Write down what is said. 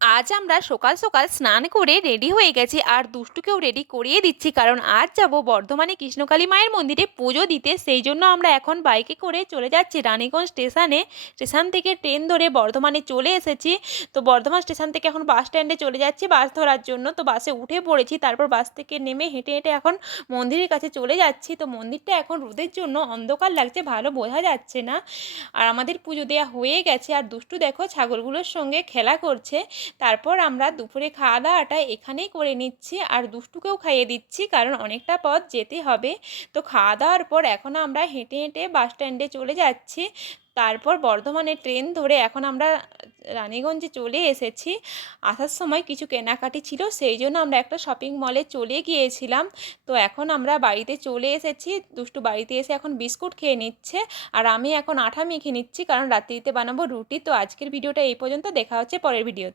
আজ আমরা সকাল সকাল স্নান করে রেডি হয়ে গেছি আর দুষ্টুকেও রেডি করিয়ে দিচ্ছি, কারণ আজ যাব বর্ধমানে কৃষ্ণকালী মায়ের মন্দিরে পুজো দিতে। সেই জন্য আমরা এখন বাইকে করে চলে যাচ্ছি রানীগঞ্জ স্টেশনে। স্টেশন থেকে ট্রেন ধরে বর্ধমানে চলে এসেছি। তো বর্ধমান স্টেশন থেকে এখন বাস স্ট্যান্ডে চলে যাচ্ছি বাস ধরার জন্য। তো বাসে উঠে পড়েছি, তারপর বাস থেকে নেমে হেঁটে হেঁটে এখন মন্দিরের কাছে চলে যাচ্ছি। তো মন্দিরটা এখন রোদের জন্য অন্ধকার লাগছে, ভালো বোঝা যাচ্ছে না। আর আমাদের পুজো দেওয়া হয়ে গেছে, আর দুষ্টু দেখো ছাগলগুলোর সঙ্গে খেলা করছে। তারপর আমরা দুপুরে খাওয়া দাওয়াটা এখানেই করে নিচ্ছি, আর দুষ্টুকেও খাইয়ে দিচ্ছি কারণ অনেকটা পথ যেতে হবে। তো খাওয়া দাওয়ার পর এখন আমরা হেঁটে হেঁটে বাস স্ট্যান্ডে চলে যাচ্ছি। তারপর বর্ধমানে ট্রেন ধরে এখন আমরা রানীগঞ্জে চলে এসেছি। আসার সময় কিছু কেনাকাটি ছিল, সেই জন্য আমরা একটা শপিং মলে চলে গিয়েছিলাম। তো এখন আমরা বাড়িতে চলে এসেছি। দুষ্টু বাড়িতে এসে এখন বিস্কুট খেয়ে নিচ্ছে, আর আমি এখন আঠা মেখে নিচ্ছি কারণ রাত্রিতে বানাবো রুটি। তো আজকের ভিডিওটা এই পর্যন্ত, দেখা হচ্ছে পরের ভিডিও।